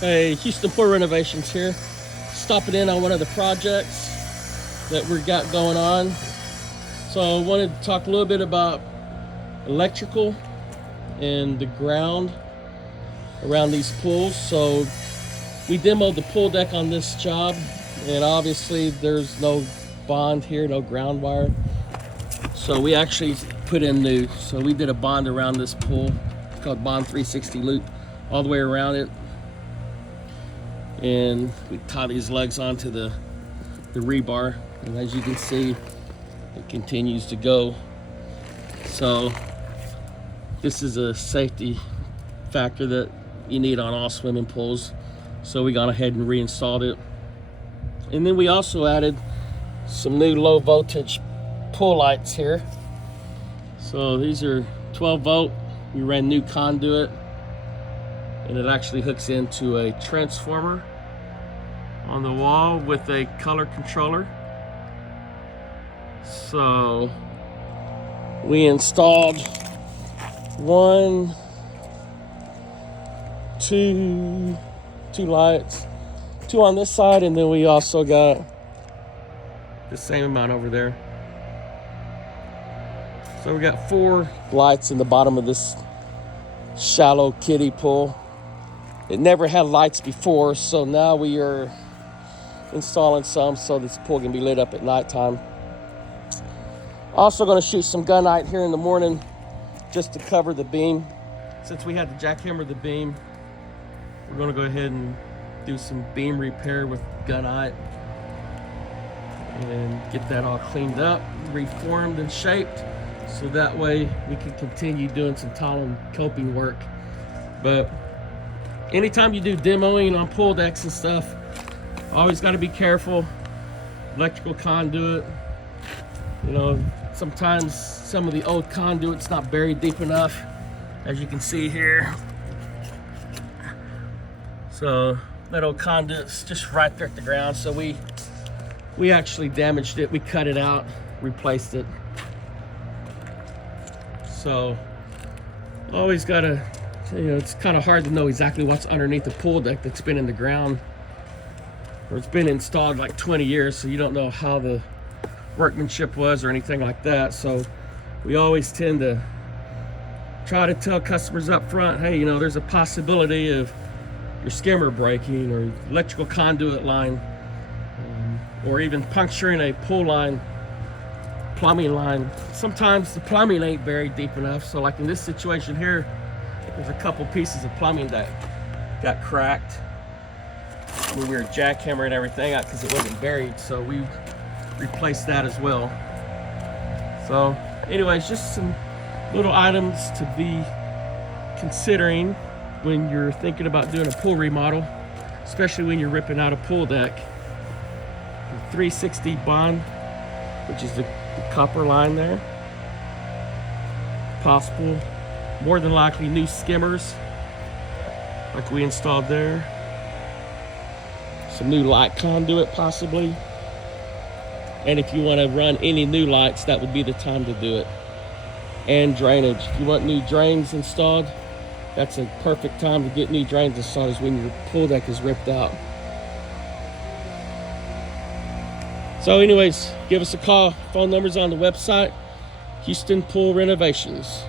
Hey, Houston Pool Renovations here. Stopping in on one of the projects that we got going on. So I wanted to talk a little bit about electrical and the ground around these pools. So we demoed the pool deck on this job, and obviously there's no bond here, no ground wire. So we actually put in new. So we did a bond around this pool. It's called Bond 360 loop all the way around it. And we tie these legs onto the rebar, and as you can see, it continues to go. So this is a safety factor that you need on all swimming pools. So we gone ahead and reinstalled it. And then we also added some new low voltage pool lights here. So these are 12 volt. We ran new conduit, and it actually hooks into a transformer on the wall with a color controller. So we installed two lights, two on this side, and then we also got the same amount over there. So we got 4 lights in the bottom of this shallow kiddie pool. It never had lights before, so now we are installing some so this pool can be lit up at nighttime. Also going to shoot some gunite here in the morning just to cover the beam. Since we had to jackhammer the beam, we're going to go ahead and do some beam repair with gunite and get that all cleaned up, reformed and shaped, so that way we can continue doing some tile and coping work. But anytime you do demoing on pool decks and stuff, always got to be careful. Electrical conduit, you know, sometimes some of the old conduit's not buried deep enough, as you can see here. So that old conduit's just right there at the ground. So we actually damaged it. We cut it out, replaced it. So always gotta, you know, it's kind of hard to know exactly what's underneath the pool deck that's been in the ground, or it's been installed like 20 years, so you don't know how the workmanship was or anything like that. So we always tend to try to tell customers up front, hey, you know, there's a possibility of your skimmer breaking or electrical conduit line, or even puncturing a pool line, plumbing line. Sometimes the plumbing ain't buried deep enough. So like in this situation here, there's a couple pieces of plumbing that got cracked when we were jackhammering everything out because it wasn't buried. So we replaced that as well. So anyways, just some little items to be considering when you're thinking about doing a pool remodel, especially when you're ripping out a pool deck. The 360 bond, which is the copper line there. Possible, more than likely, new skimmers like we installed there. Some new light conduit possibly. And if you want to run any new lights, that would be the time to do it. And drainage. If you want new drains installed, that's a perfect time to get new drains installed, is when your pool deck is ripped out. So anyways, give us a call. Phone number's on the website. Houston Pool Renovations.